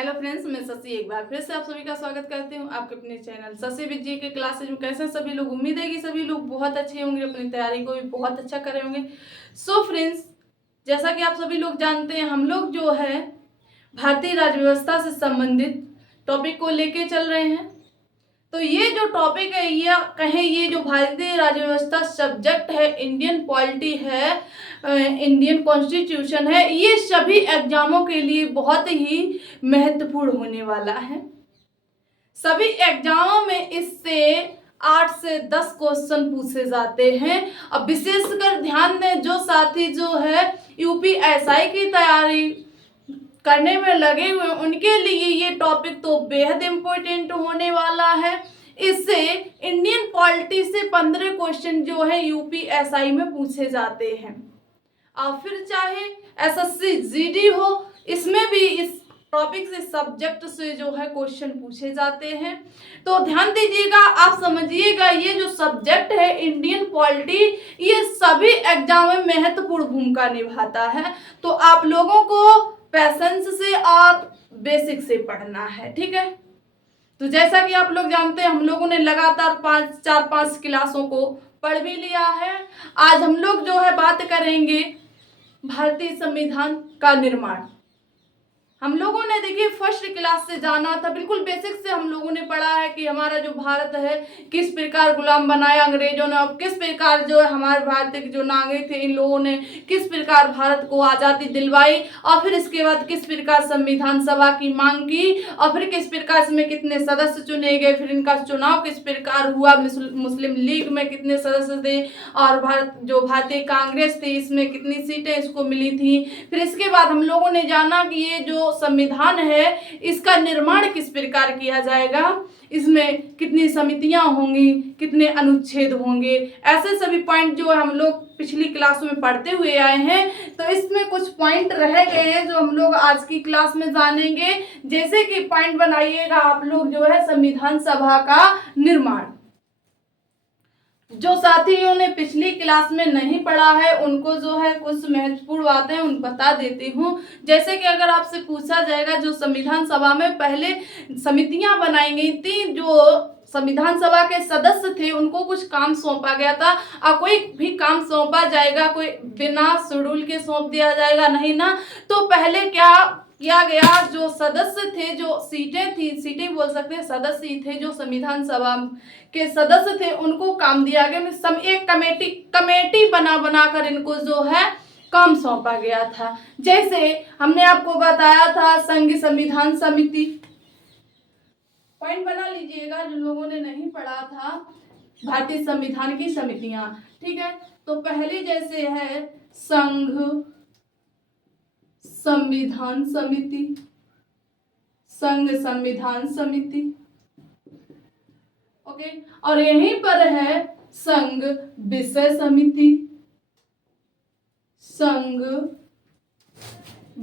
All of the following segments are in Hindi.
हेलो फ्रेंड्स, मैं शशि एक बार फिर से आप सभी का स्वागत करती हूँ आपके अपने चैनल शशि विद जी के क्लासेज में। कैसे सभी लोग, उम्मीद है कि सभी लोग बहुत अच्छे होंगे, अपनी तैयारी को भी बहुत अच्छा करे होंगे। सो फ्रेंड्स, जैसा कि आप सभी लोग जानते हैं, हम लोग जो है भारतीय राज्य व्यवस्था से संबंधित टॉपिक को लेके चल रहे हैं। तो ये जो टॉपिक है, ये कहें ये जो भारतीय राज्य व्यवस्था सब्जेक्ट है, इंडियन पॉलिटी है, इंडियन कॉन्स्टिट्यूशन है, ये सभी एग्जामों के लिए बहुत ही महत्वपूर्ण होने वाला है। सभी एग्जामों में इससे 8 से 10 क्वेश्चन पूछे जाते हैं। अब विशेषकर ध्यान दें, जो साथी जो है यूपीएसआई की तैयारी करने में लगे हुए, उनके लिए ये टॉपिक तो बेहद इम्पोर्टेंट होने वाला है। इससे इंडियन पॉलिटी से 15 क्वेश्चन जो है यूपीएसआई में पूछे जाते हैं। और फिर चाहे एसएससी जीडी हो, इसमें भी इस टॉपिक से सब्जेक्ट से जो है क्वेश्चन पूछे जाते हैं। तो ध्यान दीजिएगा, आप समझिएगा, ये जो सब्जेक्ट है इंडियन पॉलिटी, ये सभी एग्जाम में महत्वपूर्ण भूमिका निभाता है। तो आप लोगों को पैसेंस से और बेसिक से पढ़ना है, ठीक है। तो जैसा कि आप लोग जानते हैं, हम लोगों ने लगातार 4-5 क्लासों को पढ़ भी लिया है। आज हम लोग जो है बात करेंगे भारतीय संविधान का निर्माण। हम लोगों ने देखिए फर्स्ट क्लास से जाना था, बिल्कुल बेसिक से हम लोगों ने पढ़ा है कि हमारा जो भारत है किस प्रकार गुलाम बनाया अंग्रेजों ने, और किस प्रकार जो है हमारे भारत के जो नागरिक थे, इन लोगों ने किस प्रकार भारत को आज़ादी दिलवाई, और फिर इसके बाद किस प्रकार संविधान सभा की मांग की, और फिर किस प्रकार इसमें कितने सदस्य चुने गए, फिर इनका चुनाव किस प्रकार हुआ, मुस्लिम लीग में कितने सदस्य थे, और भारतीय कांग्रेस थी, इसमें कितनी सीटें इसको मिली थी। फिर इसके बाद हम लोगों ने जाना कि ये जो संविधान है, इसका निर्माण किस प्रकार किया जाएगा, इसमें कितनी समितियां होंगी, कितने अनुच्छेद होंगे, ऐसे सभी पॉइंट जो हम लोग पिछली क्लासों में पढ़ते हुए आए हैं। तो इसमें कुछ पॉइंट रह गए हैं जो हम लोग आज की क्लास में जानेंगे। जैसे कि पॉइंट बनाइएगा आप लोग, जो है संविधान सभा का निर्माण। जो साथियों ने पिछली क्लास में नहीं पढ़ा है, उनको जो है कुछ महत्वपूर्ण बातें उन बता देती हूँ। जैसे कि अगर आपसे पूछा जाएगा, जो संविधान सभा में पहले समितियां बनाई गई थी, जो संविधान सभा के सदस्य थे उनको कुछ काम सौंपा गया था, और कोई भी काम सौंपा जाएगा कोई बिना शेड्यूल के सौंप दिया जाएगा नहीं ना। तो पहले क्या किया गया, जो सदस्य थे, जो सीटें थी, सीटें बोल सकते हैं, सदस्य थे जो संविधान सभा के सदस्य थे, उनको काम दिया गया। एक कमेटी बना कर इनको जो है काम सौंपा गया था। जैसे हमने आपको बताया था संघ संविधान समिति, पॉइंट बना लीजिएगा जिन लोगों ने नहीं पढ़ा था, भारतीय संविधान की समितियां, ठीक है। तो पहली जैसे है संघ संविधान समिति, संघ संविधान समिति, ओके। और यहीं पर है संघ विषय समिति, संघ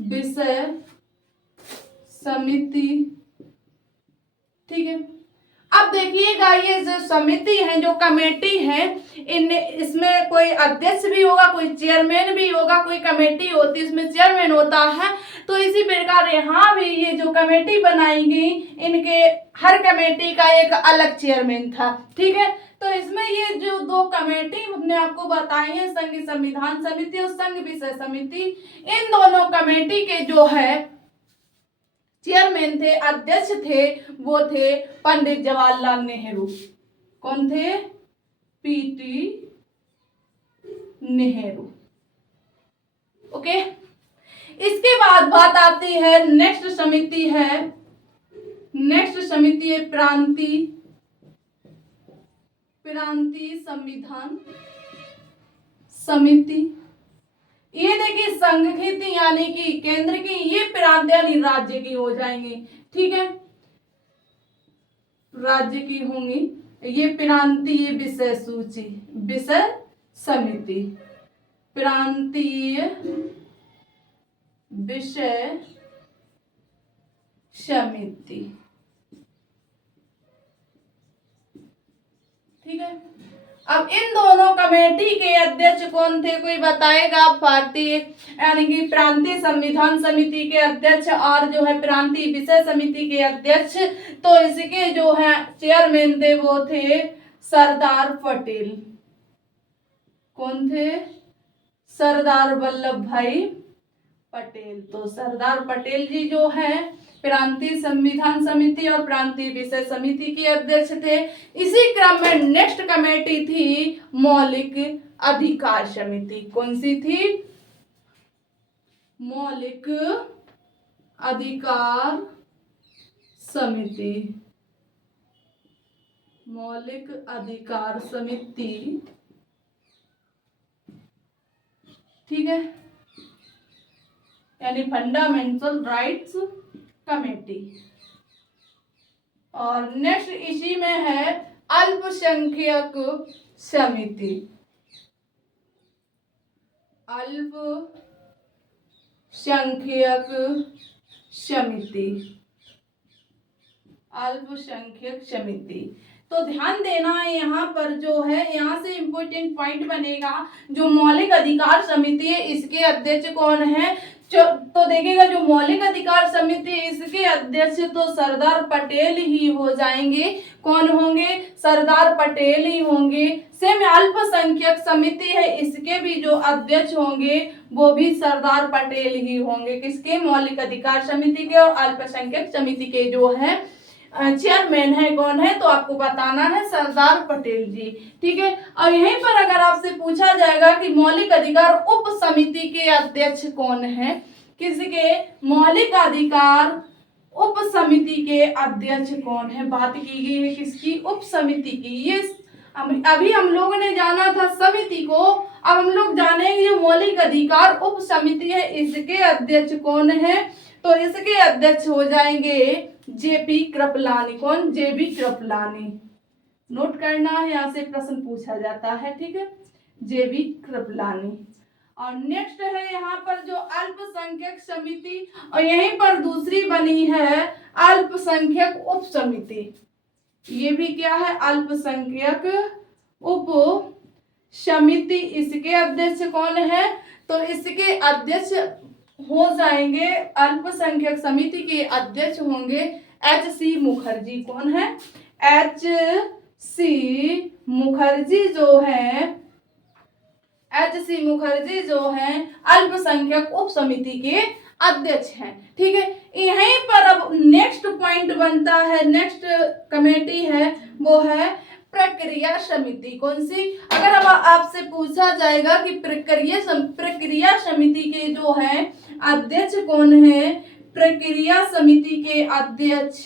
विषय समिति, ठीक है। अब देखिएगा, ये जो समिति है, जो कमेटी है, इसमें कोई अध्यक्ष भी होगा, कोई चेयरमैन भी होगा, कोई कमेटी होती है इसमें चेयरमैन होता है। तो इसी प्रकार यहाँ भी ये जो कमेटी बनाई गई, इनके हर कमेटी का एक अलग चेयरमैन था, ठीक है। तो इसमें ये जो दो कमेटी हमने आपको बताई है, संघ संविधान समिति और संघ विषय समिति, इन दोनों कमेटी के जो है चेयरमैन थे, अध्यक्ष थे, वो थे पंडित जवाहरलाल नेहरू। कौन थे? PT Nehru, okay. इसके बाद बात आती है नेक्स्ट समिति है, नेक्स्ट समिति है प्रांतीय संविधान समिति। ये देखिए संघ की थी यानी कि केंद्र की, ये प्रांत यानी राज्य की हो जाएंगी, ठीक है, राज्य की होंगी। ये प्रांतीय विषय सूची, विषय समिति, प्रांतीय विषय समिति, ठीक है। अब इन दोनों कमेटी के अध्यक्ष कौन थे, कोई बताएगा? भारतीय यानी कि प्रांतीय संविधान समिति के अध्यक्ष और जो है प्रांतीय विषय समिति के अध्यक्ष, तो इसके जो है चेयरमैन थे वो थे सरदार पटेल। कौन थे? सरदार वल्लभ भाई पटेल। तो सरदार पटेल जी जो है प्रांतीय संविधान समिति और प्रांतीय विषय समिति के अध्यक्ष थे। इसी क्रम में नेक्स्ट कमेटी थी मौलिक अधिकार समिति। कौन सी थी? मौलिक अधिकार समिति। मौलिक अधिकार समिति, ठीक है, यानी फंडामेंटल राइट्स कमेटी। और नेक्स्ट इसी में है अल्पसंख्यक समिति। अल्पसंख्यक समिति। अल्पसंख्यक समिति। तो ध्यान देना है यहाँ पर जो है, यहाँ से इम्पोर्टेंट पॉइंट बनेगा, जो मौलिक अधिकार समिति है इसके अध्यक्ष कौन है? तो देखिएगा जो मौलिक अधिकार समिति इसके अध्यक्ष तो सरदार पटेल ही हो जाएंगे। कौन होंगे? सरदार पटेल ही होंगे। सेम अल्पसंख्यक समिति है इसके भी जो अध्यक्ष होंगे वो भी सरदार पटेल ही होंगे। किसके? मौलिक अधिकार समिति के। और अल्पसंख्यक समिति के जो है चेयरमैन है कौन है? तो आपको बताना है सरदार पटेल जी, ठीक है। और यहीं पर अगर आपसे पूछा जाएगा कि मौलिक अधिकार उप समिति के अध्यक्ष कौन है, किसके? मौलिक अधिकार उप समिति के अध्यक्ष कौन है? बात की गई है किसकी? उप समिति की। ये अभी हम लोगों ने जाना था समिति को, अब हम लोग जानेंगे जो मौलिक अधिकार उप समिति है इसके अध्यक्ष कौन है? तो इसके अध्यक्ष हो जाएंगे जेपी कृपलानी। कौन? जेबी कृपलानी। नोट करना है, यहाँ से प्रश्न पूछा जाता है, ठीक है, जेबी कृपलानी। और नेक्स्ट है यहाँ पर जो अल्पसंख्यक समिति, और यहीं पर दूसरी बनी है अल्पसंख्यक उप समिति। ये भी क्या है? अल्पसंख्यक उप समिति। इसके अध्यक्ष कौन है? तो इसके अध्यक्ष हो जाएंगे, अल्पसंख्यक समिति के अध्यक्ष होंगे एच.सी. मुखर्जी। कौन है? एच.सी. मुखर्जी जो है, एच.सी. मुखर्जी जो है अल्पसंख्यक उप समिति के अध्यक्ष हैं, ठीक है। यहीं पर अब नेक्स्ट पॉइंट बनता है, नेक्स्ट कमेटी है वो है प्रक्रिया समिति। कौन सी? अगर अब आपसे पूछा जाएगा कि प्रक्रिया समिति के जो है अध्यक्ष कौन है, प्रक्रिया समिति के अध्यक्ष,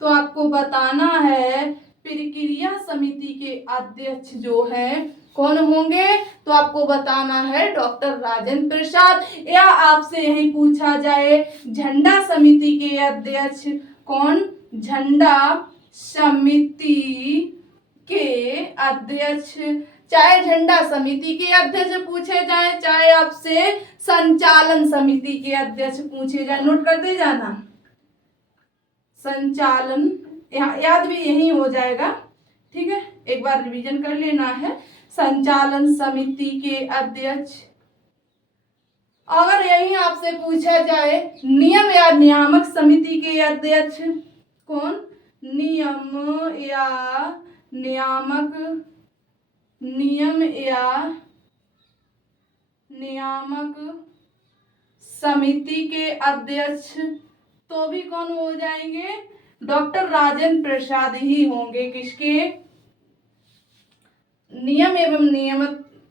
तो आपको बताना है प्रक्रिया समिति के अध्यक्ष जो है कौन होंगे? तो आपको बताना है डॉक्टर राजेंद्र प्रसाद। या आपसे यही पूछा जाए झंडा समिति के अध्यक्ष कौन? झंडा समिति के अध्यक्ष, चाहे झंडा समिति के अध्यक्ष पूछे जाए, चाहे आपसे संचालन समिति के अध्यक्ष पूछे जाए, नोट करते जाना। संचालन याद भी यही हो जाएगा, ठीक है, एक बार रिवीजन कर लेना है। संचालन समिति के अध्यक्ष। अगर यही आपसे पूछा जाए नियम या नियामक समिति के अध्यक्ष कौन? नियम या नियामक समिति के अध्यक्ष तो भी कौन हो जाएंगे? डॉक्टर राजेंद्र प्रसाद ही होंगे। किसके? नियम एवं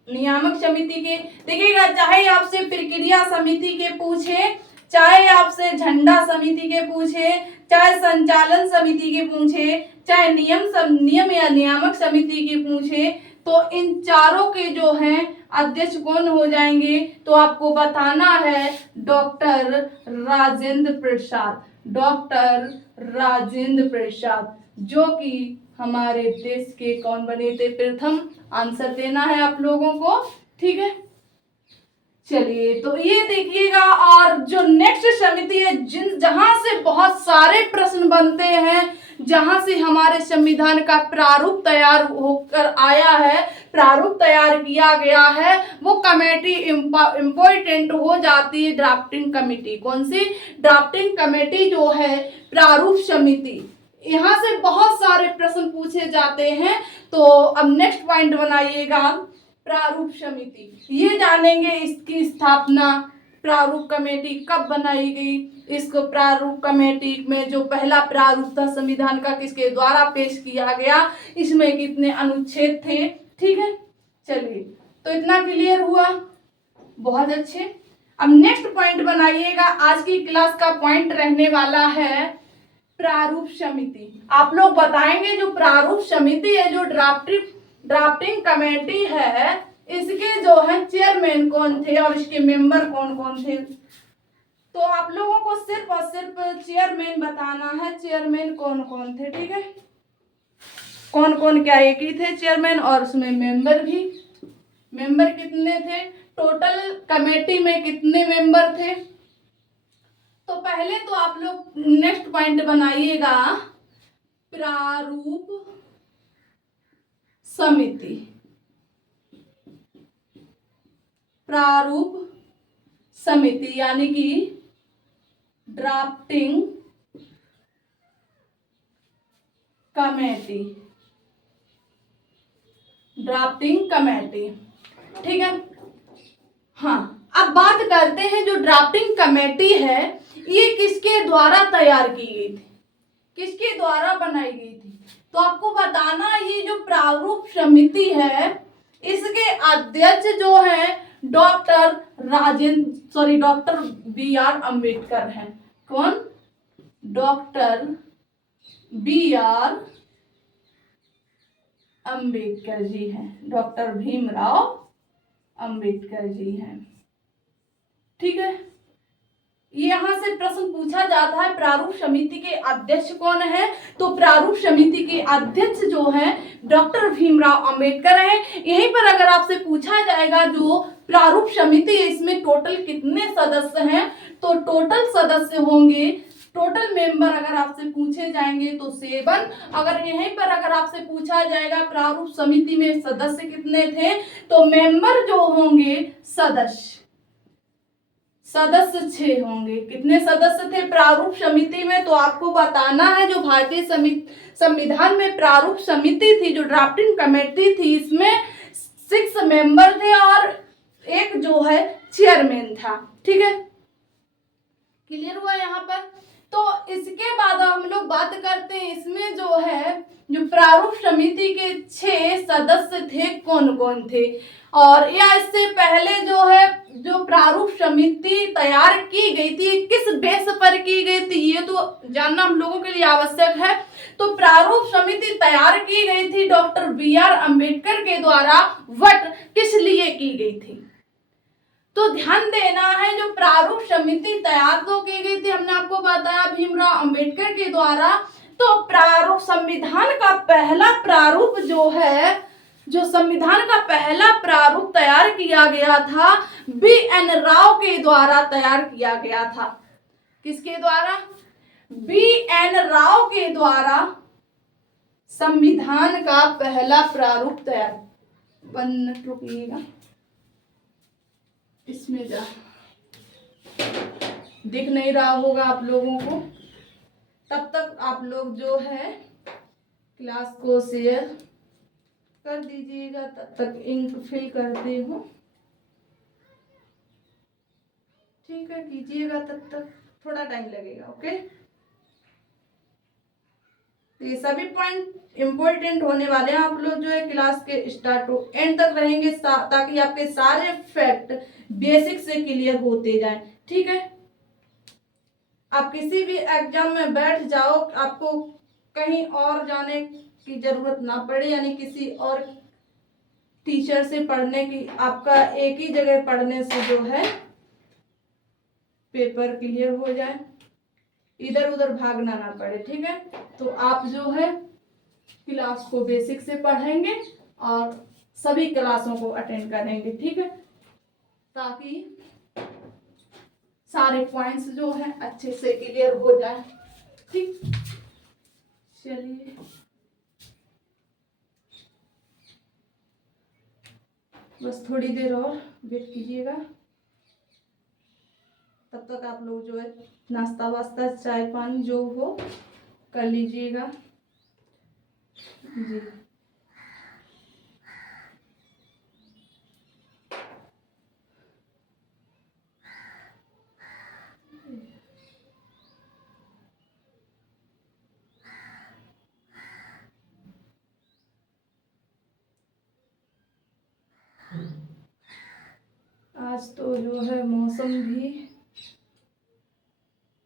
नियामक समिति के। देखिएगा चाहे आपसे प्रक्रिया समिति के पूछे, चाहे आपसे झंडा समिति के पूछे, चाहे संचालन समिति के पूछे, चाहे नियम या नियामक समिति के पूछे, तो इन चारों के जो हैं अध्यक्ष कौन हो जाएंगे? तो आपको बताना है डॉक्टर राजेंद्र प्रसाद। डॉक्टर राजेंद्र प्रसाद जो कि हमारे देश के कौन बने थे? प्रथम। आंसर देना है आप लोगों को, ठीक है। चलिए तो ये देखिएगा। और जो नेक्स्ट समिति है जहां से बहुत सारे प्रश्न बनते हैं, जहां से हमारे संविधान का प्रारूप तैयार होकर आया है, प्रारूप तैयार किया गया है, वो कमेटी इम्पोर्टेंट हो जाती है, ड्राफ्टिंग कमेटी। कौन सी? ड्राफ्टिंग कमेटी जो है, प्रारूप समिति। यहाँ से बहुत सारे प्रश्न पूछे जाते हैं। तो अब नेक्स्ट पॉइंट बनाइएगा, प्रारूप समिति। ये जानेंगे इसकी स्थापना, प्रारूप कमेटी कब बनाई गई, इसको प्रारूप कमेटी में जो पहला प्रारूप था संविधान का किसके द्वारा पेश किया गया, इसमें कितने अनुच्छेद थे। ठीक है, चलिए, तो इतना क्लियर हुआ, बहुत अच्छे। अब नेक्स्ट पॉइंट बनाइएगा, आज की क्लास का पॉइंट रहने वाला है प्रारूप समिति। आप लोग बताएंगे जो प्रारूप समिति है, जो ड्राफ्टिंग कमेटी है, इसके जो है चेयरमैन कौन थे और इसके मेंबर कौन कौन थे। तो आप लोगों को सिर्फ और सिर्फ चेयरमैन बताना है, चेयरमैन कौन कौन थे। ठीक है, कौन कौन, क्या एक ही थे चेयरमैन, और उसमें मेंबर भी। मेंबर कितने थे, टोटल कमेटी में कितने मेंबर थे। तो पहले तो आप लोग नेक्स्ट पॉइंट बनाइएगा, प्रारूप समिति। प्रारूप समिति यानी कि ड्राफ्टिंग कमेटी, ड्राफ्टिंग कमेटी। ठीक है, हाँ, अब बात करते हैं जो ड्राफ्टिंग कमेटी है, ये किसके द्वारा तैयार की गई थी, किसके द्वारा बनाई गई थी। तो आपको बताना, ये जो प्रारूप समिति है, इसके अध्यक्ष जो है डॉक्टर बी.आर. अम्बेडकर हैं। कौन? Doctor B R. अम्बेडकर जी हैं, डॉक्टर भीमराव अम्बेडकर जी हैं। ठीक है, यहाँ से प्रश्न पूछा जाता है प्रारूप समिति के अध्यक्ष कौन है। तो प्रारूप समिति के अध्यक्ष जो हैं डॉक्टर भीमराव अंबेडकर हैं। यहीं पर अगर आपसे पूछा जाएगा जो प्रारूप समिति है, इसमें टोटल कितने सदस्य हैं, तो टोटल सदस्य होंगे, टोटल मेंबर अगर आपसे पूछे जाएंगे तो 7। अगर यहीं पर अगर आपसे पूछा जाएगा प्रारूप समिति में सदस्य कितने थे, तो मेंबर जो होंगे सदस्य 6 होंगे। कितने सदस्य थे प्रारूप समिति में, तो आपको बताना है जो भारतीय संविधान में प्रारूप समिति थी, जो ड्राफ्टिंग कमेटी थी, इसमें 6 मेंबर थे और एक जो है चेयरमैन था। ठीक है, क्लियर हुआ यहाँ पर। तो इसके बाद हम लोग बात करते हैं, इसमें जो है जो प्रारूप समिति के 6 सदस्य थे कौन कौन थे, और या इससे पहले जो है जो प्रारूप समिति तैयार की गई थी किस बेस पर की गई थी, ये तो जानना हम लोगों के लिए आवश्यक है। तो प्रारूप समिति तैयार की गई थी डॉक्टर बी.आर. अम्बेडकर के द्वारा, बट किस लिए की गई थी। तो ध्यान देना है, जो प्रारूप समिति तैयार तो की गई थी, हमने आपको बताया भीमराव अंबेडकर के द्वारा। तो प्रारूप संविधान का पहला प्रारूप जो है, जो संविधान का पहला प्रारूप तैयार किया गया था बी.एन. राव के द्वारा तैयार किया गया था। किसके द्वारा? बी.एन. राव के द्वारा संविधान का पहला प्रारूप तैयार। 1 मिनट रुकिएगा, इसमें जा दिख नहीं रहा होगा आप लोगों को, तब तक आप लोग जो है क्लास को शेयर कर दीजिएगा, तब तक इंक फिल करती हूँ। ठीक है, कीजिएगा, तब तक थोड़ा टाइम लगेगा। ओके, तो ये सभी पॉइंट इम्पोर्टेंट होने वाले हैं। आप लोग जो है क्लास के स्टार्ट टू एंड तक रहेंगे, ताकि आपके सारे फैक्ट बेसिक से क्लियर होते जाएं। ठीक है, आप किसी भी एग्जाम में बैठ जाओ, आपको कहीं और जाने की जरूरत ना पड़े, यानी किसी और टीचर से पढ़ने की, आपका एक ही जगह पढ़ने से जो है पेपर क्लियर हो जाए, इधर उधर भागना ना पड़े। ठीक है, तो आप जो है क्लास को बेसिक से पढ़ेंगे और सभी क्लासों को अटेंड करेंगे। ठीक है, ताकि सारे पॉइंट्स जो है अच्छे से क्लियर हो जाए। ठीक, चलिए बस थोड़ी देर और वेट कीजिएगा, तब तक आप लोग जो है नाश्ता वास्ता चाय पानी जो हो कर लीजिएगा जी। आज तो जो है मौसम भी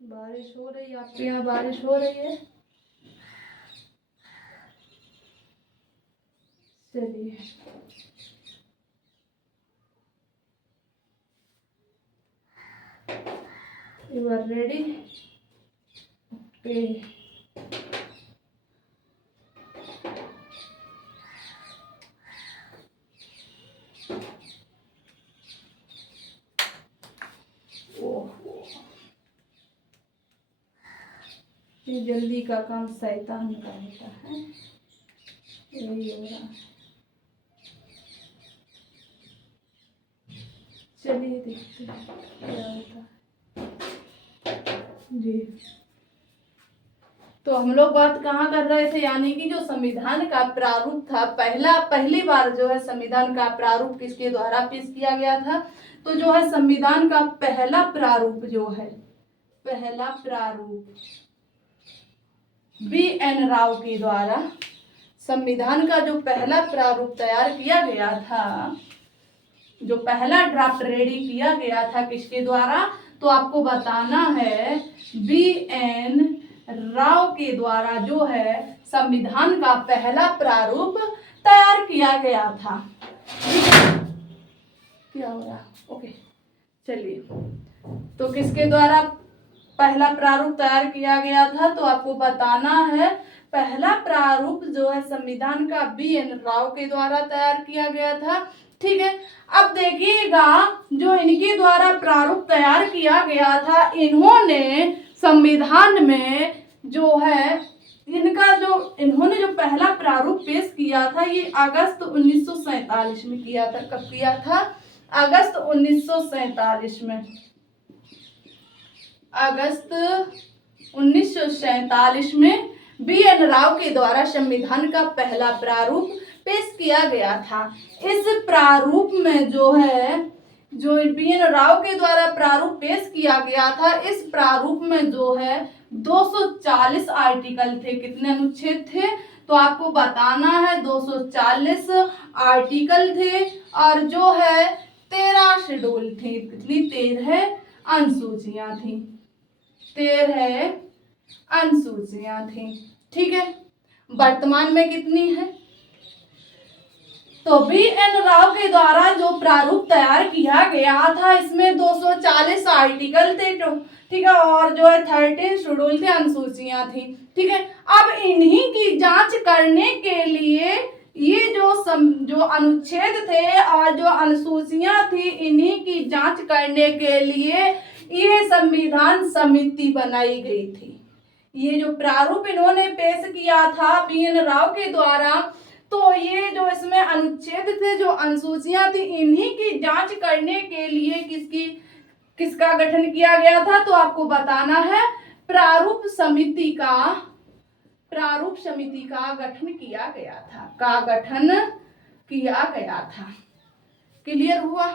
बारिश हो रही है, आपके यहाँ बारिश हो रही है? चलिए यू आर रेडी? ओके ये जल्दी का काम शैतान का होता है, यही हो रहा है। चलिए देखते हैं क्या होता है जी। तो हम लोग बात कहाँ कर रहे थे, यानी कि जो संविधान का प्रारूप था, पहली बार जो है संविधान का प्रारूप किसके द्वारा पेश किया गया था? तो जो है संविधान का पहला प्रारूप जो है, पहला प्रारूप BN राव के द्वारा संविधान का जो पहला प्रारूप तैयार किया गया था, जो पहला ड्राफ्ट रेडी किया गया था किसके द्वारा? तो आपको बताना है BN राव के द्वारा जो है संविधान का पहला प्रारूप तैयार किया गया था। क्या हो रहा? ओके चलिए, तो किसके द्वारा पहला प्रारूप तैयार किया गया था? तो आपको बताना है पहला प्रारूप जो है संविधान का BN राव के द्वारा तैयार किया गया था। ठीक है, अब देखिएगा जो इनके द्वारा प्रारूप तैयार किया गया था, इन्होंने संविधान में जो है इन्होंने जो पहला प्रारूप पेश किया था ये अगस्त 1947 में किया था। कब किया था? अगस्त 1947 में। अगस्त 1947 में BN राव के द्वारा संविधान का पहला प्रारूप पेश किया गया था। इस प्रारूप में जो BN राव के द्वारा प्रारूप पेश किया गया था, इस प्रारूप में जो है 240 आर्टिकल थे। कितने अनुच्छेद थे? तो आपको बताना है 240 आर्टिकल थे और जो है 13 शेड्यूल थे। कितनी? 13 अनुसूचियां थी। 13 अनुसूचियां थी। ठीक है, वर्तमान में कितनी है? तो BN राव के द्वारा जो प्रारूप तैयार किया गया था इसमें 240 आर्टिकल थे। ठीक है, और जो है 13 शेड्यूल थे, अनुसूचियां थी। ठीक है, अब इन्हीं की जांच करने के लिए ये जो अनुच्छेद थे और जो अनुसूचियां थी, इन्हीं की जांच करने के लिए ये संविधान समिति बनाई गई थी। ये जो प्रारूप इन्होंने पेश किया था BN राव के द्वारा, तो ये जो इसमें अनुच्छेद थे, जो अनुसूचियां थी, इन्हीं की जांच करने के लिए किसका गठन किया गया था? तो आपको बताना है प्रारूप समिति का गठन किया गया था। क्लियर हुआ?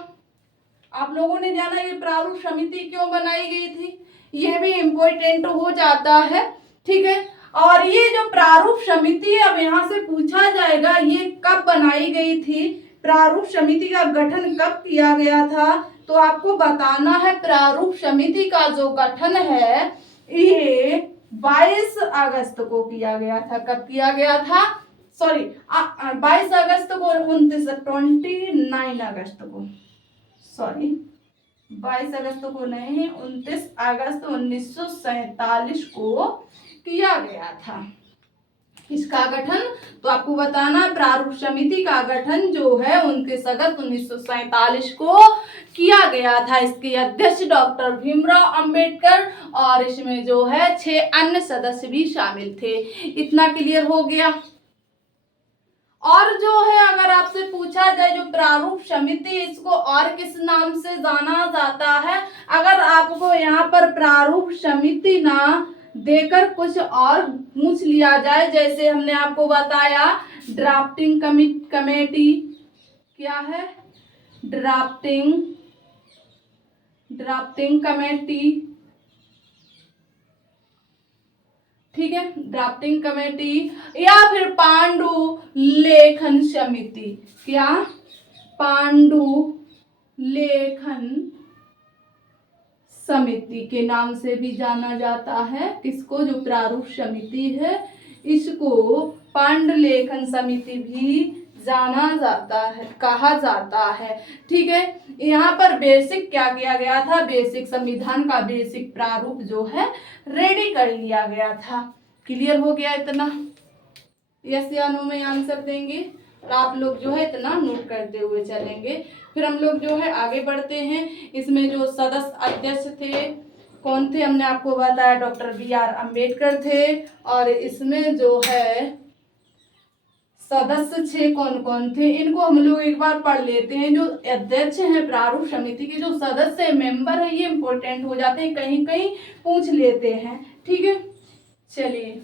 आप लोगों ने जाना ये प्रारूप समिति क्यों बनाई गई थी, ये भी इम्पोर्टेंट हो जाता है। ठीक है, और ये जो प्रारूप समिति है, अब यहाँ से पूछा जाएगा ये कब बनाई गई थी, प्रारूप समिति का गठन कब किया गया था? तो आपको बताना है प्रारूप समिति का जो गठन है ये 22 अगस्त को किया गया था। कब किया गया था? 22 अगस्त को, 29 अगस्त को, 22 अगस्त को नहीं, 29 अगस्त 1947 को किया गया था। इसका गठन तो आपको बताना है, प्रारूप समिति का गठन जो है 29 अगस्त 1947 को किया गया था। इसके अध्यक्ष डॉक्टर भीमराव अंबेडकर और इसमें जो है 6 अन्य सदस्य भी शामिल थे। इतना क्लियर हो गया। और जो है अगर आपसे पूछा जाए जो प्रारूप समिति, इसको और किस नाम से जाना जाता है, अगर आपको यहाँ पर प्रारूप समिति ना देकर कुछ और पूछ लिया जाए, जैसे हमने आपको बताया ड्राफ्टिंग कमेटी, क्या है ड्राफ्टिंग कमेटी, ठीक है, ड्राफ्टिंग कमेटी, या फिर पांडु लेखन समिति, क्या पांडु लेखन समिति के नाम से भी जाना जाता है। किसको, जो प्रारूप समिति है इसको पांडुलेखन समिति भी जाना जाता है, कहा जाता है। ठीक है, यहाँ पर बेसिक क्या किया गया था, बेसिक संविधान का बेसिक प्रारूप जो है रेडी कर लिया गया था। क्लियर हो गया इतना? यस या नो में आंसर देंगे और आप लोग जो है इतना नोट करते हुए चलेंगे। फिर हम लोग जो है आगे बढ़ते हैं। इसमें जो सदस्य अध्यक्ष थे कौन थे, हमने आपको बताया डॉक्टर BR अम्बेडकर थे। और इसमें जो है सदस्य 6 कौन कौन थे, इनको हम लोग एक बार पढ़ लेते हैं। जो अध्यक्ष हैं प्रारूप समिति के, जो सदस्य मेंबर है, ये इंपॉर्टेंट हो जाते हैं, कहीं कहीं पूछ लेते हैं। ठीक है, चलिए,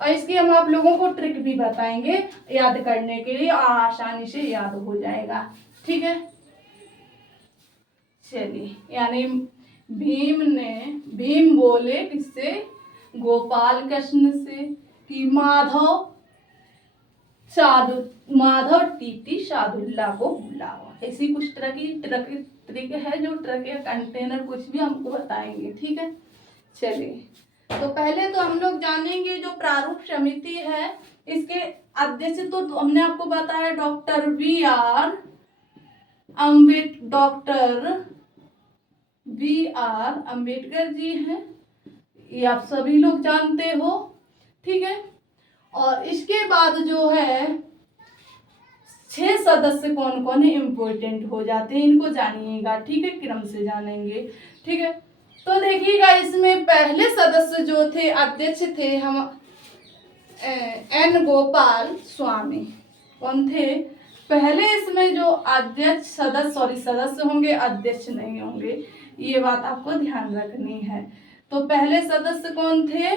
और इसकी हम आप लोगों को ट्रिक भी बताएंगे याद करने के लिए, और आसानी से याद हो जाएगा। ठीक है, चलिए, यानी भीम बोले किससे, गोपाल कृष्ण से, कि माधव टीटी सादुल्ला को बुलावा। ऐसी कुछ ट्रिक है, जो ट्रिक या कंटेनर कुछ भी हमको बताएंगे। ठीक है, चलिए, तो पहले तो हम लोग जानेंगे जो प्रारूप समिति है, इसके अध्यक्ष तो हमने आपको बताया डॉक्टर BR अम्बेडकर जी हैं, ये आप सभी लोग जानते हो। ठीक है, और इसके बाद जो है 6 सदस्य कौन कौन है इम्पोर्टेंट हो जाते हैं, इनको जानिएगा। ठीक है, क्रम से जानेंगे। ठीक है, तो देखिएगा, इसमें पहले सदस्य जो थे, अध्यक्ष थे हम N गोपाल स्वामी। कौन थे पहले इसमें जो अध्यक्ष सदस्य होंगे, अध्यक्ष नहीं होंगे, ये बात आपको ध्यान रखनी है। तो पहले सदस्य कौन थे,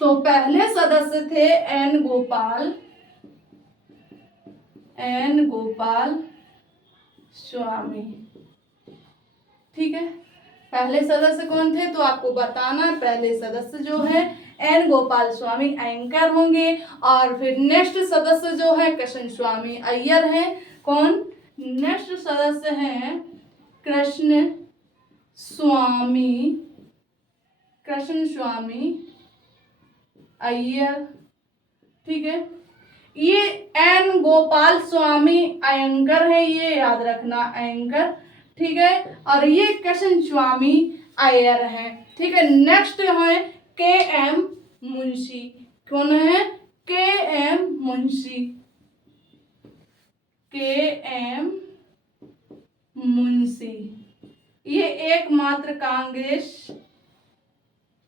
तो पहले सदस्य थे N गोपाल स्वामी। ठीक है, पहले सदस्य कौन थे, तो आपको बताना है पहले सदस्य जो है N गोपाल स्वामी एंकर होंगे। और फिर नेक्स्ट सदस्य जो है कृष्ण स्वामी अय्यर है। कौन नेक्स्ट सदस्य हैं, कृष्ण स्वामी अय्यर। ठीक है, ये N गोपाल स्वामी अयंकर है, ये याद रखना, एंकर। ठीक है, और ये कृष्ण स्वामी अय्यर है। ठीक है, नेक्स्ट है KM मुंशी। कौन है, KM मुंशी, ये एकमात्र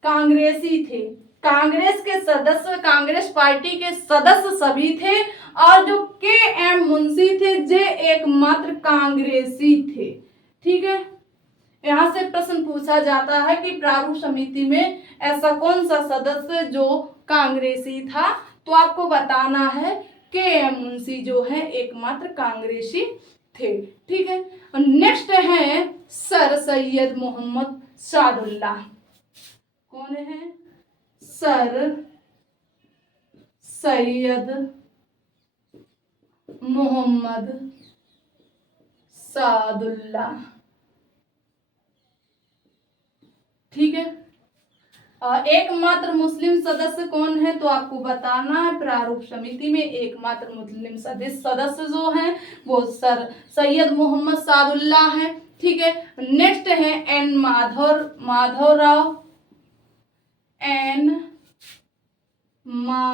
कांग्रेसी थे। कांग्रेस के सदस्य, कांग्रेस पार्टी के सदस्य सभी थे, और जो KM मुंशी थे जे एकमात्र कांग्रेसी थे। ठीक है, यहाँ से प्रश्न पूछा जाता है कि प्रारूप समिति में ऐसा कौन सा सदस्य जो कांग्रेसी था, तो आपको बताना है KM मुंशी जो है एकमात्र कांग्रेसी थे। ठीक है, और नेक्स्ट है सर सैयद मोहम्मद सादुल्ला। कौन है, सर सैयद मोहम्मद सादुल्ला। ठीक है, एकमात्र मुस्लिम सदस्य कौन है, तो आपको बताना है प्रारूप समिति में एकमात्र मुस्लिम सदस्य जो हैं वो सर सैयद मोहम्मद सादुल्ला है। ठीक है, नेक्स्ट है N माधवराव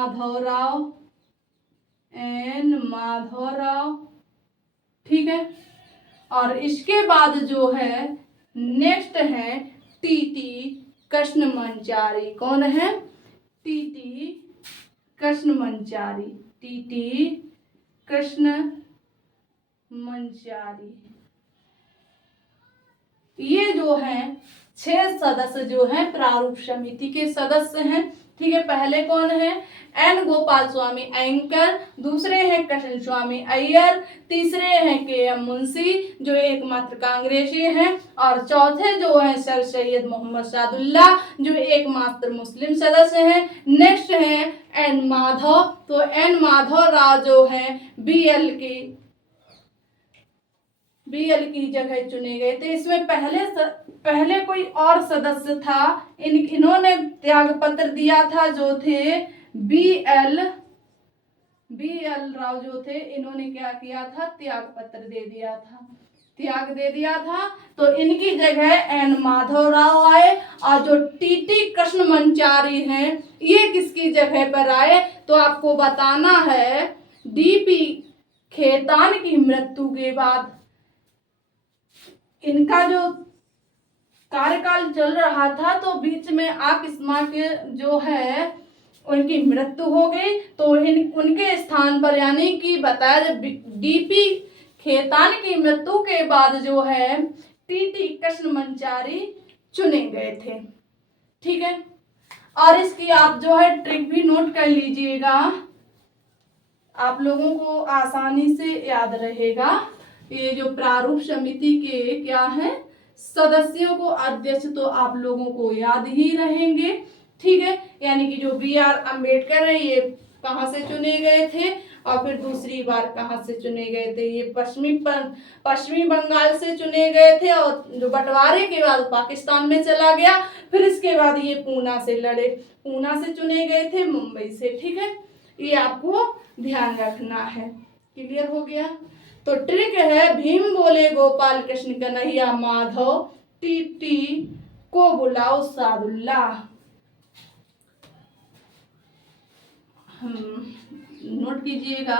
माधवराव, एन माधवराव, ठीक है। और इसके बाद जो है नेक्स्ट है टीटी कृष्णमचारी। कौन है? TT Krishnamachari, TT Krishnamachari. ये जो है 6 सदस्य जो हैं प्रारूप समिति के सदस्य हैं, ठीक है। पहले कौन है? एन गोपाल स्वामी एंकर, दूसरे हैं कृष्ण स्वामी अय्यर, तीसरे हैं के एम मुंशी जो एकमात्र कांग्रेसी हैं, और चौथे जो है सर सैयद मोहम्मद सादुल्ला जो एकमात्र मुस्लिम सदस्य हैं। नेक्स्ट है एन माधव, तो एन माधव राव जो है बीएल की जगह चुने गए थे। इसमें पहले कोई और सदस्य था, इन्होंने त्याग पत्र दिया था जो थे बीएल राव जो थे, इन्होंने क्या किया था? त्याग पत्र दे दिया था, त्याग दे दिया था। तो इनकी जगह एन माधव राव आए, और जो टीटी कृष्णमचारी हैं ये किसकी जगह पर आए? तो आपको बताना है डीपी खेतान की मृत्यु के बाद इनका जो कार्यकाल चल रहा था, तो बीच में आकस्मा के जो है उनकी मृत्यु हो गई। तो उनके स्थान पर यानी कि बताया डीपी खेतान की मृत्यु के बाद जो है टीटी कृष्णमचारी चुने गए थे, ठीक है। और इसकी आप जो है ट्रिक भी नोट कर लीजिएगा, आप लोगों को आसानी से याद रहेगा। ये जो प्रारूप समिति के क्या है सदस्यों को अध्यक्ष तो आप लोगों को याद ही रहेंगे, ठीक है। यानी कि जो BR अम्बेडकर है ये कहाँ से चुने गए थे, और फिर दूसरी बार कहाँ से चुने गए थे? ये पश्चिमी बंगाल से चुने गए थे, और जो बंटवारे के बाद पाकिस्तान में चला गया। फिर इसके बाद ये पूना से लड़े, पूना से चुने गए थे, मुंबई से, ठीक है। ये आपको ध्यान रखना है। क्लियर हो गया? तो ट्रिक है भीम बोले गोपाल कृष्ण कन्हैया माधव, टीटी को बुलाओ सादुल्ला। नोट कीजिएगा।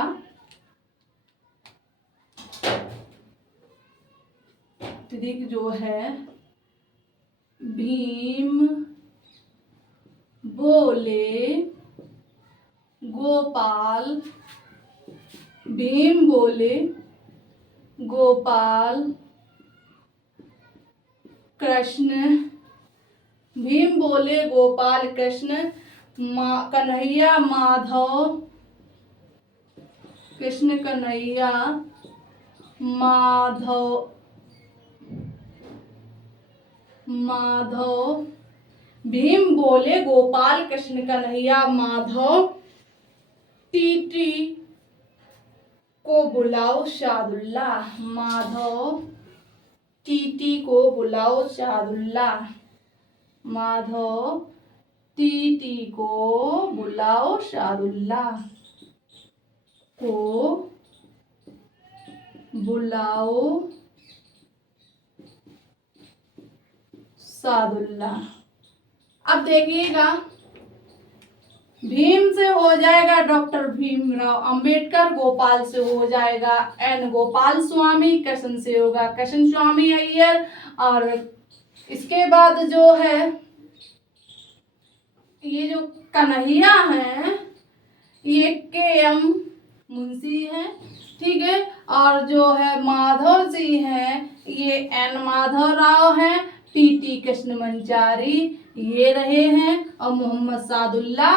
ट्रिक जो है भीम बोले गोपाल, भीम बोले गोपाल कृष्ण, भीम बोले गोपाल कृष्ण कन्हैया माधव, कृष्ण कन्हैया माधव, भीम बोले गोपाल कृष्ण कन्हैया माधव, टीटी को बुलाओ शादुल्ला। माधव टीटी को बुलाओ शादुल्ला, माधव टीटी को बुलाओ शादुल्ला, को बुलाओ सादुल्ला। अब देखिएगा भीम से हो जाएगा डॉक्टर भीमराव अंबेडकर, गोपाल से हो जाएगा एन गोपाल स्वामी, कृष्ण से होगा कृष्ण स्वामी अय्यर, और इसके बाद जो है ये जो कन्हैया है ये के.एम. मुंशी है, ठीक है। और जो है माधव जी हैं ये एन माधव राव हैं, टीटी कृष्णमचारी ये रहे हैं, और मोहम्मद सादुल्ला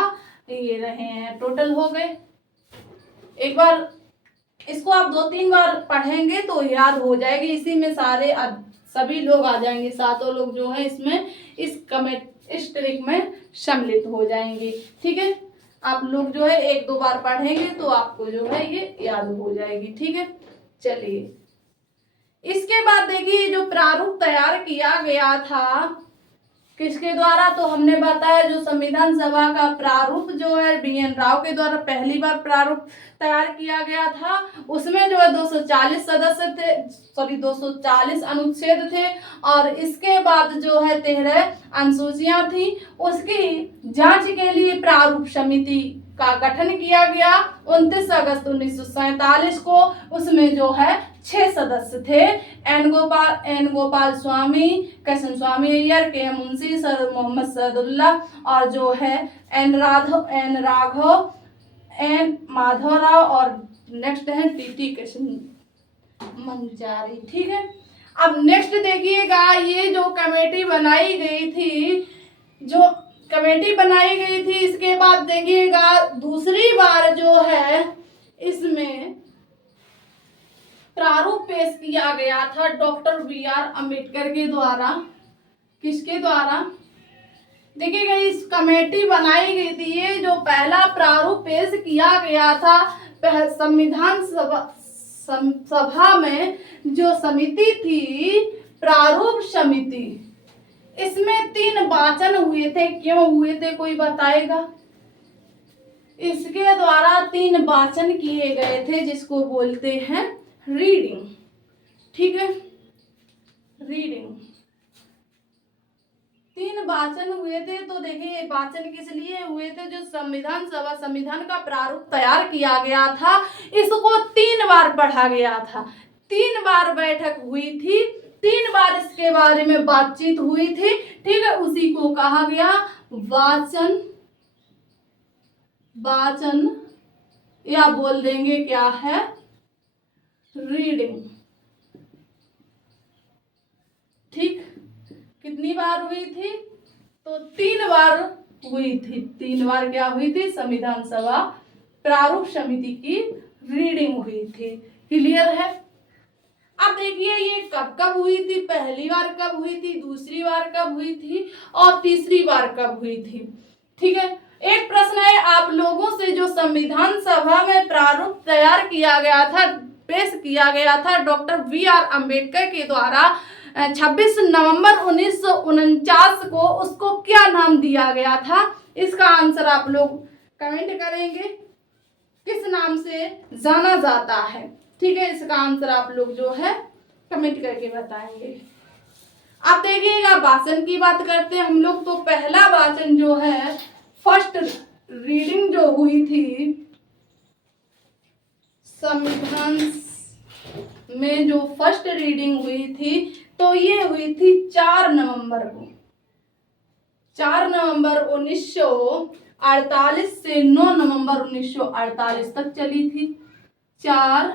ये रहे हैं। टोटल हो गए। एक बार इसको आप 2-3 बार पढ़ेंगे तो याद हो जाएगी। इसी में सारे सभी लोग आ जाएंगे, सातों लोग जो है इसमें इस ट्रिक में सम्मिलित हो जाएंगे, ठीक है। आप लोग जो है 1-2 बार पढ़ेंगे तो आपको जो है ये याद हो जाएगी, ठीक है। चलिए इसके बाद देखिए जो प्रारूप तैयार किया गया था किसके द्वारा, तो हमने बताया जो संविधान सभा का प्रारूप जो है BN राव के द्वारा पहली बार प्रारूप तैयार किया गया था। उसमें जो है 240 सदस्य थे, 240 अनुच्छेद थे, और इसके बाद जो है 13 अनुसूचियां थी। उसकी जांच के लिए प्रारूप समिति का गठन किया गया 29 अगस्त 1947 को। उसमें जो है 6 सदस्य थे, एन गोपाल स्वामी, कृष्ण स्वामी अय्यर, के मुंशी, सर मोहम्मद सदुल्ला और जो है एन राघव, एन माधवराव और नेक्स्ट है टी कृष्ण मंचारी। ठीक है, अब नेक्स्ट देखिएगा, ये जो कमेटी बनाई गई थी, इसके बाद देखिएगा दूसरी बार जो है इसमें प्रारूप पेश किया गया था डॉक्टर बी.आर. अम्बेडकर के द्वारा। किसके द्वारा? देखिएगा, इस कमेटी बनाई गई थी, ये जो पहला प्रारूप पेश किया गया था संविधान सभा में जो समिति थी, प्रारूप समिति, इसमें 3 वाचन हुए थे। क्यों हुए थे कोई बताएगा? इसके द्वारा 3 वाचन किए गए थे, जिसको बोलते हैं रीडिंग। ठीक है, रीडिंग 3 वाचन हुए थे। तो देखिए, वाचन किस लिए हुए थे? जो संविधान का प्रारूप तैयार किया गया था, इसको 3 बार पढ़ा गया था, 3 बार बैठक हुई थी, 3 बार इसके बारे में बातचीत हुई थी। ठीक है, उसी को कहा गया वाचन या बोल देंगे क्या है, रीडिंग। ठीक, कितनी बार हुई थी? तो 3 बार हुई थी। 3 बार क्या हुई थी? संविधान सभा प्रारूप समिति की रीडिंग हुई थी। क्लियर है? अब देखिए, ये कब कब हुई थी? पहली बार कब हुई थी, दूसरी बार कब हुई थी और तीसरी बार कब हुई थी? ठीक है, एक प्रश्न है आप लोगों से, जो संविधान सभा में प्रारूप तैयार किया गया था, पेश किया गया था डॉक्टर बी.आर. अम्बेडकर के द्वारा 26 नवंबर 1949 को, उसको क्या नाम दिया गया था? इसका आंसर आप लोग कमेंट करेंगे, किस नाम से जाना जाता है? ठीक है, इसका आंसर आप लोग जो है कमेंट करके बताएंगे। अब देखिएगा, वाचन की बात करते हैं हम लोग। तो पहला वाचन जो है, फर्स्ट रीडिंग जो हुई थी संविधान में, जो फर्स्ट रीडिंग हुई थी, तो ये हुई थी 4 नवंबर को। 4 नवंबर 1948 से 9 नवंबर 1948 तक चली थी। 4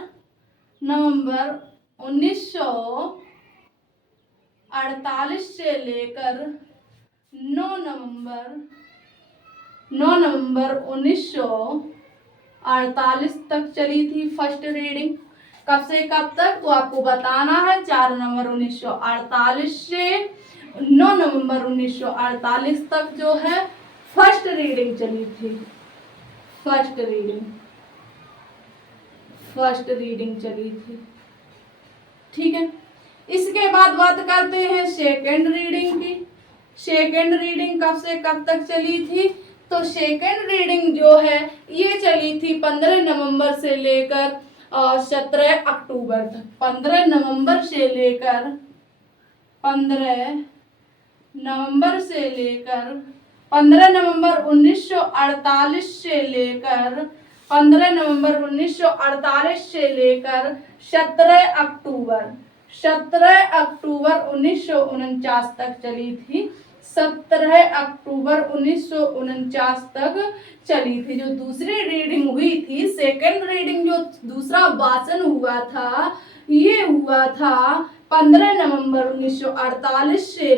नवंबर 1948 से लेकर 9 नवंबर 1948 तक चली थी फर्स्ट रीडिंग। कब से कब तक? तो आपको बताना है। 4 नवंबर 1948 से 9 नवंबर 1948 तक जो है फर्स्ट रीडिंग चली थी। फर्स्ट रीडिंग चली थी। ठीक है, इसके बाद बात करते हैं सेकेंड रीडिंग की। सेकेंड रीडिंग कब से कब तक चली थी? तो सेकेंड रीडिंग जो है ये चली थी 15 नवंबर से लेकर 17 अक्टूबर तक। 15 नवंबर 1948 से लेकर 15 नवंबर 1948 से लेकर 17 अक्टूबर 1949 तक चली थी। 17 अक्टूबर 1949 तक चली थी। जो दूसरी रीडिंग हुई थी, सेकेंड रीडिंग, जो दूसरा वाचन हुआ था, ये हुआ था 15 नवंबर 1948 से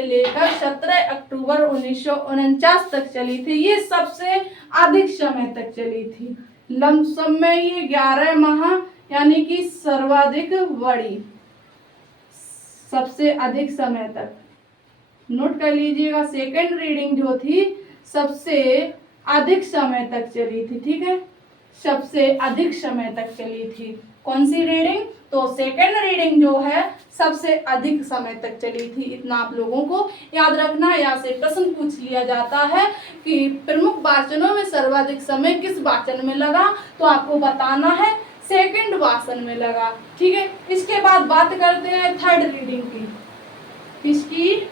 लेकर 17 अक्टूबर 1949 तक चली थी। ये सबसे अधिक समय तक चली थी। लमसम में ये 11 माह, यानी कि सर्वाधिक बड़ी, सबसे अधिक समय तक। नोट कर लीजिएगा, सेकेंड रीडिंग जो थी सबसे अधिक समय तक चली थी। ठीक है, सबसे अधिक समय तक चली थी। कौन सी रीडिंग? तो सेकेंड रीडिंग जो है सबसे अधिक समय तक चली थी। इतना आप लोगों को याद रखना। यहाँ से प्रश्न पूछ लिया जाता है कि प्रमुख वाचनों में सर्वाधिक समय किस वाचन में लगा, तो आपको बताना है सेकेंड वाचन में लगा। ठीक है, इसके बाद बात करते हैं थर्ड रीडिंग की। किसकी?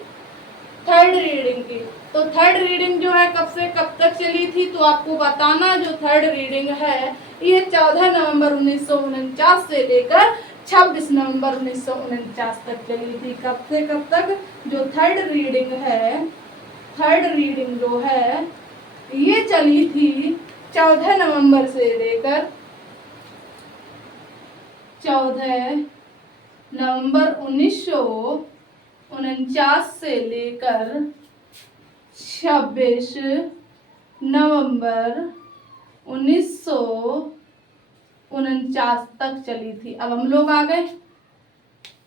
थर्ड रीडिंग की। तो थर्ड रीडिंग जो है कब से कब तक चली थी, तो आपको बताना जो थर्ड रीडिंग है ये 14 नवंबर 1949 से लेकर 26 नवंबर 1949 तक चली थी। कब से कब तक जो थर्ड रीडिंग है, थर्ड रीडिंग जो है ये चली थी 14 नवंबर से लेकर 14 नवंबर 1949 से लेकर 26 नवंबर 1949 तक चली थी। अब हम लोग आ गए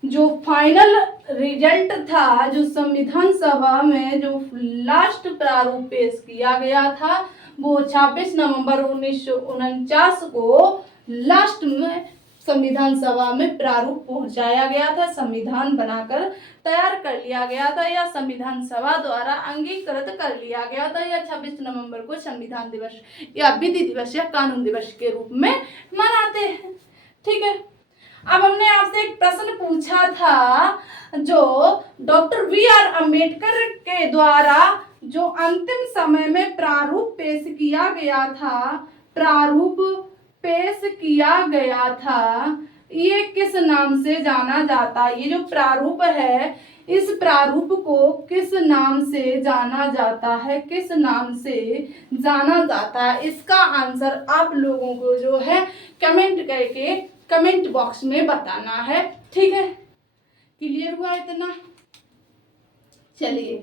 जो फाइनल रिजल्ट था, जो संविधान सभा में जो लास्ट प्रारूप पेश किया गया था वो 26 नवंबर 1949 को लास्ट में संविधान सभा में प्रारूप पहुंचाया गया था, संविधान बनाकर तैयार कर लिया गया था या संविधान सभा द्वारा अंगीकृत कर लिया गया था। या 26 नवंबर को संविधान दिवस या विधि दिवस या कानून दिवस के रूप में मनाते हैं। ठीक है, अब हमने आपसे एक प्रश्न पूछा था जो डॉक्टर बी.आर. अम्बेडकर के द्वारा जो अंतिम समय में प्रारूप पेश किया गया था, प्रारूप पेश किया गया था, ये किस नाम से जाना जाता है? ये जो प्रारूप है इस प्रारूप को किस नाम से जाना जाता है, किस नाम से जाना जाता है? इसका आंसर आप लोगों को जो है कमेंट करके कमेंट बॉक्स में बताना है। ठीक है, क्लियर हुआ इतना? चलिए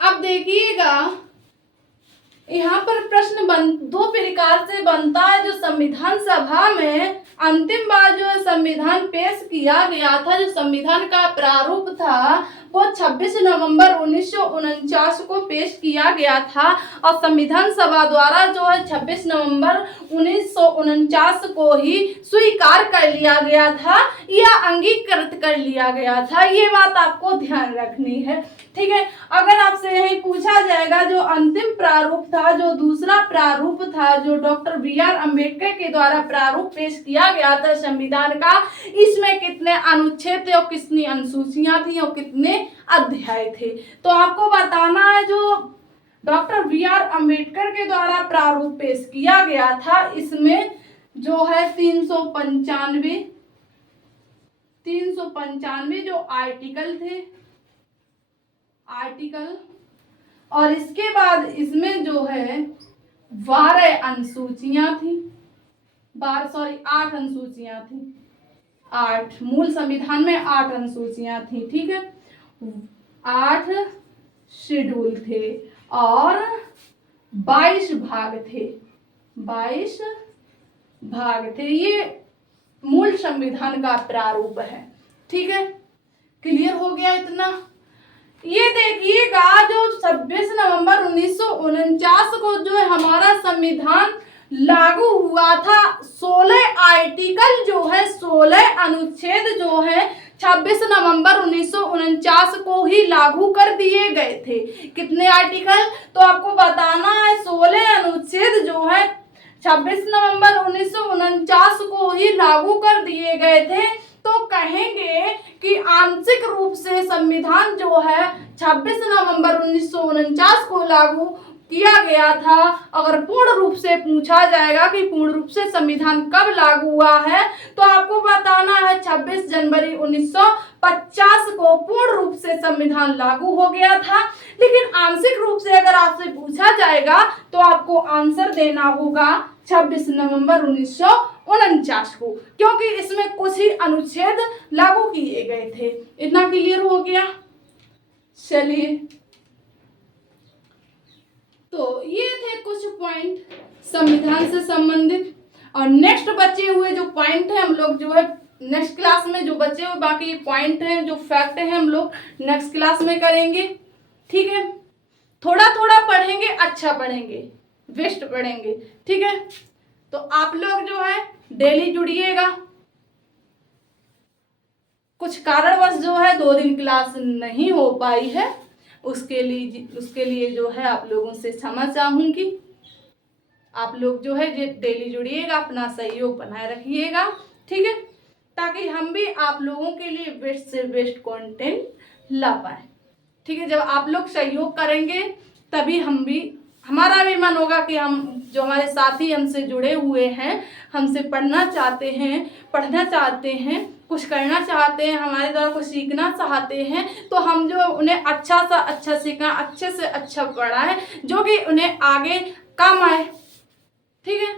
अब देखिएगा, यहाँ पर प्रश्न दो प्रकार से बनता है। जो संविधान सभा में अंतिम बार जो संविधान पेश किया गया था, जो संविधान का प्रारूप था वो 26 नवंबर 1949 को पेश किया गया था और संविधान सभा द्वारा जो है 26 नवंबर 1949 को ही स्वीकार कर लिया गया था या अंगीकृत कर लिया गया था। ये बात आपको ध्यान रखनी है। ठीक है, अगर आपसे यही पूछा जाएगा जो अंतिम प्रारूप था, जो दूसरा प्रारूप था, जो डॉक्टर बी.आर. अम्बेडकर के द्वारा प्रारूप पेश किया गया था संविधान का, इसमें कितने अनुच्छेद थे और कितनी अनुसूचियां थी और कितने अध्याय थे, तो आपको बताना है जो डॉक्टर बी.आर. अम्बेडकर के द्वारा प्रारूप पेश किया गया था इसमें जो है 395 जो आर्टिकल थे, आर्टिकल, और इसके बाद इसमें जो है 12 अनुसूचियां थी, 8 अनुसूचियां थी, 8 मूल संविधान में 8 अनुसूचियां थी। ठीक है, 8 शेड्यूल थे और 22 भाग थे, 22 भाग थे। ये मूल संविधान का प्रारूप है। ठीक है, क्लियर हो गया इतना? ये देखिएगा जो 26 नवंबर 1949 को जो है हमारा संविधान लागू हुआ था, 16 आर्टिकल जो है, 16 अनुच्छेद जो है 26 नवंबर 1949 को ही लागू कर दिए गए थे। कितने आर्टिकल? तो आपको बताना है 16 अनुच्छेद जो है 26 नवंबर 1949 को ही लागू कर दिए गए थे। तो कहेंगे कि आंशिक रूप से संविधान जो है 26 नवंबर 1949 को लागू किया गया था। अगर पूर्ण रूप से पूछा जाएगा कि पूर्ण रूप से संविधान कब लागू हुआ है, तो आपको बताना है 26 जनवरी 1950 को पूर्ण रूप से संविधान लागू हो गया था। लेकिन आंशिक रूप से अगर आपसे पूछा जाएगा तो आपको आंसर देना होगा 26 नवंबर 1949 को, क्योंकि इसमें कुछ ही अनुच्छेद लागू किए गए थे। इतना क्लियर हो गया? चलिए, तो ये थे कुछ पॉइंट संविधान से संबंधित। और नेक्स्ट बचे हुए जो पॉइंट है हम लोग जो है नेक्स्ट क्लास में, जो बचे हुए बाकी पॉइंट हैं, जो फैक्ट हैं, हम लोग नेक्स्ट क्लास में करेंगे। ठीक है, थोड़ा थोड़ा पढ़ेंगे, अच्छा पढ़ेंगे, बेस्ट पढ़ेंगे। ठीक है, तो आप लोग जो है डेली जुड़िएगा। कुछ कारणवश जो है 2 दिन क्लास नहीं हो पाई है, उसके लिए जो है आप लोगों से क्षमा चाहूंगी। आप लोग जो है डेली जुड़िएगा, अपना सहयोग बनाए रखिएगा। ठीक है, ताकि हम भी आप लोगों के लिए बेस्ट से बेस्ट कंटेंट ला पाए। ठीक है, जब आप लोग सहयोग करेंगे तभी हमारा भी मन होगा कि हम जो हमारे साथी हमसे जुड़े हुए हैं, हमसे पढ़ना चाहते हैं, कुछ करना चाहते हैं, हमारे द्वारा कुछ सीखना चाहते हैं, तो हम जो उन्हें अच्छा सा अच्छा सीखना, अच्छे से अच्छा पढ़ाएं जो कि उन्हें आगे काम आए। ठीक है,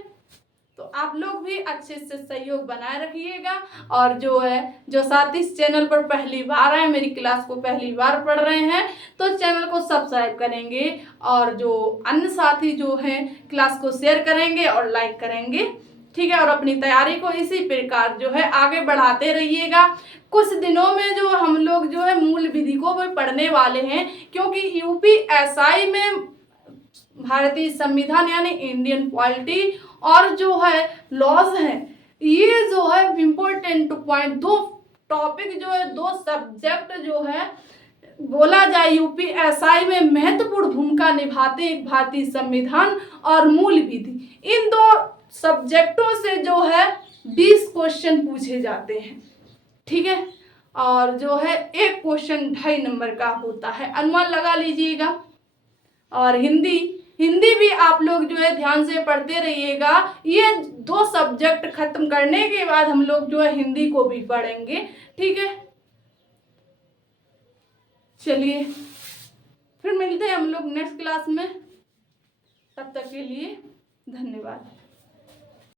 तो आप लोग भी अच्छे से सहयोग बनाए रखिएगा। और जो साथी इस चैनल पर पहली बार आए, मेरी क्लास को पहली बार पढ़ रहे हैं, तो चैनल को सब्सक्राइब करेंगे, और जो अन्य साथी जो हैं क्लास को शेयर करेंगे और लाइक करेंगे। ठीक है, और अपनी तैयारी को इसी प्रकार जो है आगे बढ़ाते रहिएगा। कुछ दिनों में जो हम लोग जो है मूल विधि को भी पढ़ने वाले हैं, क्योंकि यूपीएसआई में भारतीय संविधान यानी इंडियन पॉलिटी और जो है लॉज हैं, ये जो है इम्पोर्टेंट पॉइंट, दो टॉपिक जो है, दो सब्जेक्ट जो है बोला जाए यूपीएसआई में महत्वपूर्ण भूमिका निभाते हैं, भारतीय संविधान और मूल विधि। इन दो सब्जेक्टों से जो है 20 क्वेश्चन पूछे जाते हैं। ठीक है, और जो है एक क्वेश्चन 2.5 नंबर का होता है, अनुमान लगा लीजिएगा। और हिंदी भी आप लोग जो है ध्यान से पढ़ते रहिएगा। ये 2 सब्जेक्ट खत्म करने के बाद हम लोग जो है हिंदी को भी पढ़ेंगे। ठीक है, चलिए फिर मिलते हैं हम लोग नेक्स्ट क्लास में। तब तक के लिए धन्यवाद।